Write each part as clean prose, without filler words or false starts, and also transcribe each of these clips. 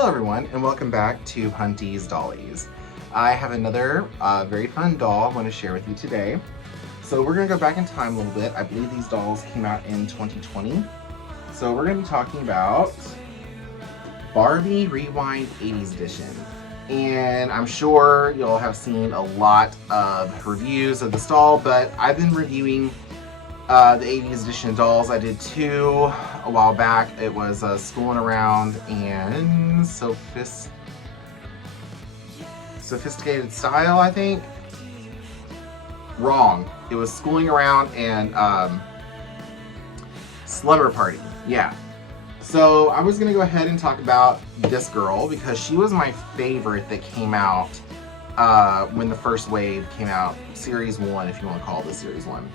Hello everyone and welcome back to Hunty's Dollies. I have another very fun doll I want to share with you today. So we're going to go back in time a little bit. I believe these dolls came out in 2020. So we're going to be talking about Barbie Rewind 80's Edition. And I'm sure you'll have seen a lot of reviews of this doll, but I've been reviewing the 80's Edition dolls. I did two a while back. It was Schooling Around and Sophisticated Style, I think. Wrong. It was Schooling Around and Slumber Party. Yeah. So I was going to go ahead and talk about this girl because she was my favorite that came out when the first wave came out. Series 1, if you want to call this Series 1.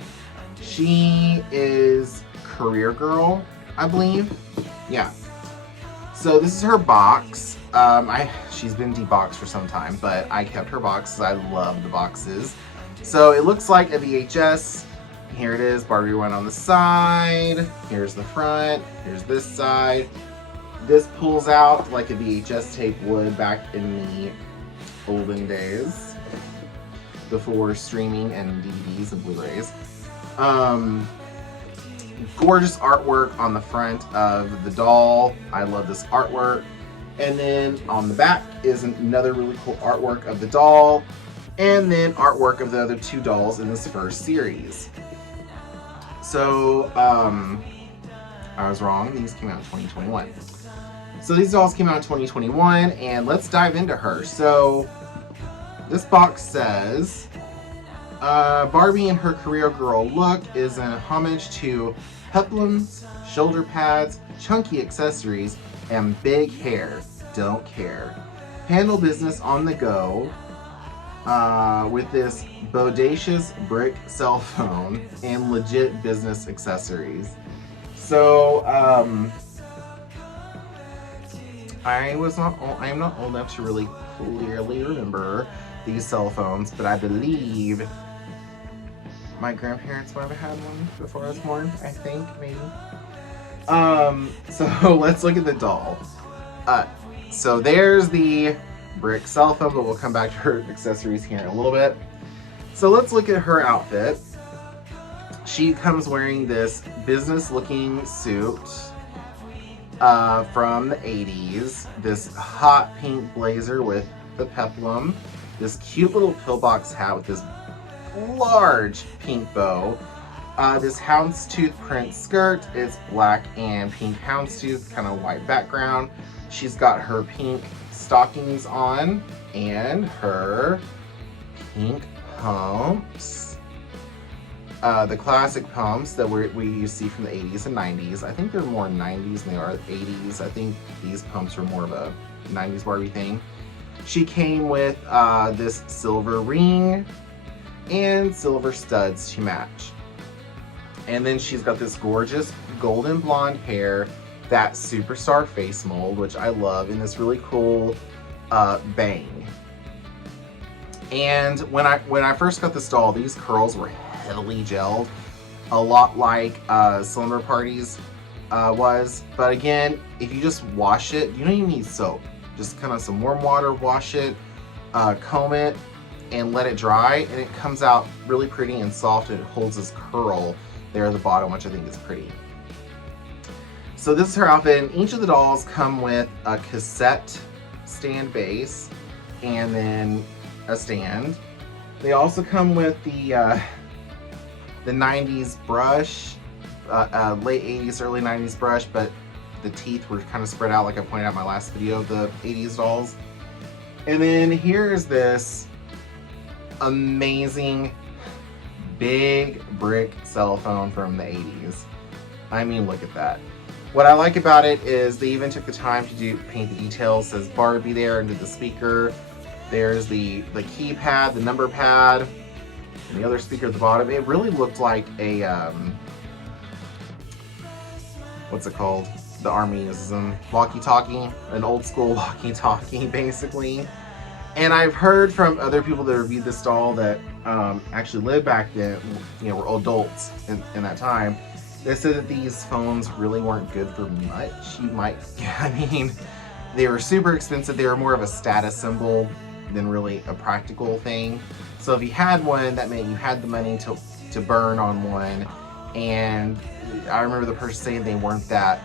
She is Career Girl, I believe. Yeah. So this is her box. She's been deboxed for some time, but I kept her box because I love the boxes. So it looks like a VHS. Here it is, Barbie Rewind on the side. Here's the front. Here's this side. This pulls out like a VHS tape would back in the olden days before streaming and DVDs and Blu-rays. Gorgeous artwork on the front of the doll. I love this artwork. And then on the back is another really cool artwork of the doll. And then artwork of the other two dolls in this first series. So, I was wrong. These came out in 2021. So these dolls came out in 2021, and let's dive into her. So, this box says, Barbie and her career girl look is an homage to peplums, shoulder pads, chunky accessories, and big hair. Don't care. Handle business on the go with this bodacious brick cell phone and legit business accessories. So I am not old enough to really clearly remember these cell phones, but I believe my grandparents might have had one before I was born, I think, maybe. So let's look at the doll. So there's the brick cell phone, but we'll come back to her accessories here in a little bit. So let's look at her outfit. She comes wearing this business-looking suit from the 80's. This hot pink blazer with the peplum. This cute little pillbox hat with this large pink bow. This houndstooth print skirt. It's black and pink houndstooth, kind of white background. She's got her pink stockings on and her pink pumps. The classic pumps that we used to see from the 80's and 90's. I think they're more 90's than they are 80's. I think these pumps are more of a 90's Barbie thing. She came with this silver ring and silver studs to match. And then she's got this gorgeous golden blonde hair, that superstar face mold, which I love, and this really cool bang. And when I first got this doll, these curls were heavily gelled, a lot like Slumber Party's was. But again, if you just wash it, you don't even need soap. Just kind of some warm water, wash it, comb it, and let it dry, and it comes out really pretty and soft, and it holds this curl there at the bottom, which I think is pretty. So this is her outfit, and each of the dolls come with a cassette stand base and then a stand. They also come with the 90's brush, late 80's, early 90's brush, but the teeth were kind of spread out like I pointed out in my last video of the 80's dolls. And then here's this amazing big brick cell phone from the 80's. I mean, look at that. What I like about it is they even took the time to paint the details. It says Barbie there under the speaker. There's the keypad, the number pad, and the other speaker at the bottom. It really looked like a what's it called? The Army uses them. Walkie-talkie, an old school walkie-talkie, basically. And I've heard from other people that reviewed this doll that actually lived back then, were adults in that time. They said that these phones really weren't good for much. You might, I mean, They were super expensive. They were more of a status symbol than really a practical thing. So if you had one, that meant you had the money to burn on one. And I remember the person saying they weren't that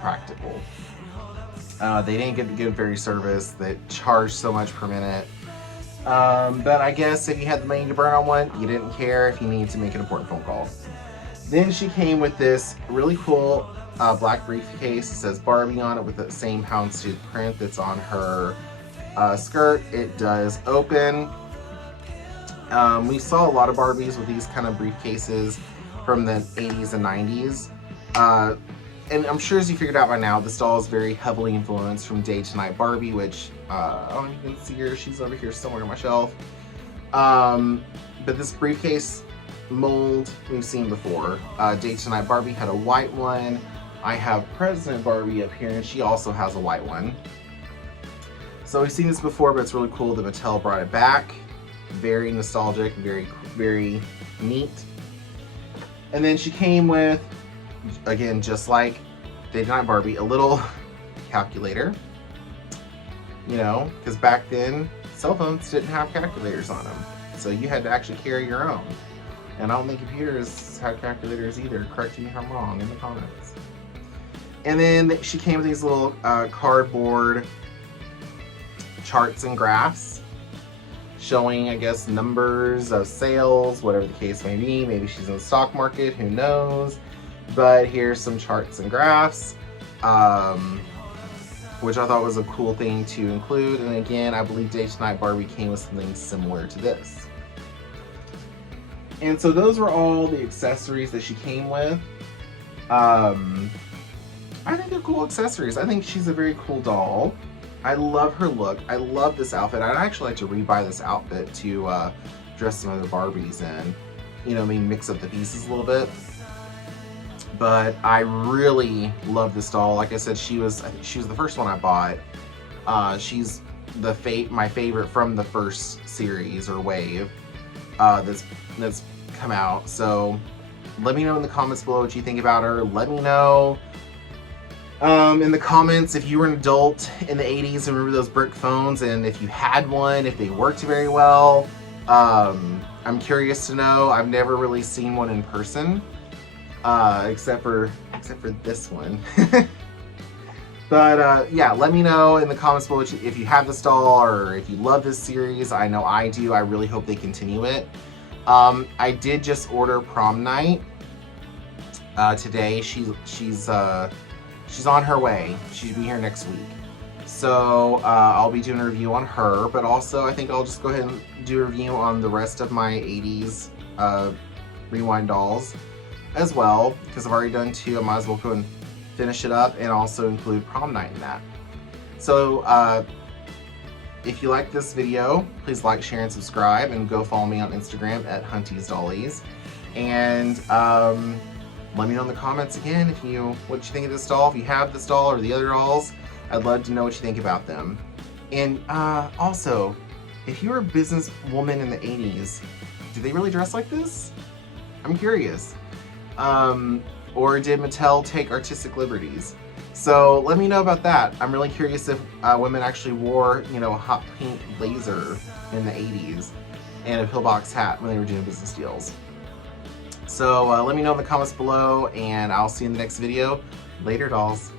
practical. They didn't get the good fairy service. They charged so much per minute. But I guess if you had the money to burn on one, you didn't care if you needed to make an important phone call. Then she came with this really cool black briefcase. It says Barbie on it with the same houndstooth print that's on her skirt. It does open. We saw a lot of Barbies with these kind of briefcases from the 80s and 90s. And I'm sure as you figured out by now, this doll is very heavily influenced from Day to Night Barbie, which, I don't know if you can see her, she's over here somewhere on my shelf. But this briefcase mold we've seen before. Day to Night Barbie had a white one. I have President Barbie up here, and she also has a white one. So we've seen this before, but it's really cool that Mattel brought it back. Very nostalgic, very, very neat. And then she came with, again, just like Day to Night Barbie, a little calculator. You know, because back then, cell phones didn't have calculators on them. So you had to actually carry your own. And I don't think computers had calculators either. Correct me if I'm wrong in the comments. And then she came with these little cardboard charts and graphs showing, I guess, numbers of sales, whatever the case may be. Maybe she's in the stock market, who knows? But here's some charts and graphs, which I thought was a cool thing to include. And again, I believe Day to Night Barbie came with something similar to this. And so those were all the accessories that she came with. I think they're cool accessories. I think she's a very cool doll. I love her look. I love this outfit. I'd actually like to rebuy this outfit to dress some other Barbies in. You know, maybe mix up the pieces a little bit. But I really love this doll. Like I said, she was the first one I bought. She's my favorite from the first series or wave that's come out. So let me know in the comments below what you think about her. Let me know in the comments if you were an adult in the 80s and remember those brick phones, and if you had one, if they worked very well. I'm curious to know. I've never really seen one in person, except for this one. But yeah, let me know in the comments below if you have this doll or if you love this series. I know I do. I really hope they continue it. I did just order Prom Night today. She's on her way. She'll be here next week. So I'll be doing a review on her, but also I think I'll just go ahead and do a review on the rest of my 80s Rewind dolls as well, because I've already done 2. I might as well go and finish it up and also include Prom Night in that. So if you like this video, please like, share, and subscribe, and go follow me on Instagram at Hunty's Dollies. And let me know in the comments again what you think of this doll. If you have this doll or the other dolls, I'd love to know what you think about them. And also, if you were a businesswoman in the 80s, did they really dress like this? I'm curious. Or did Mattel take artistic liberties? So let me know about that. I'm really curious if women actually wore, you know, a hot pink blazer in the 80s and a pillbox hat when they were doing business deals. So let me know in the comments below, and I'll see you in the next video. Later, dolls.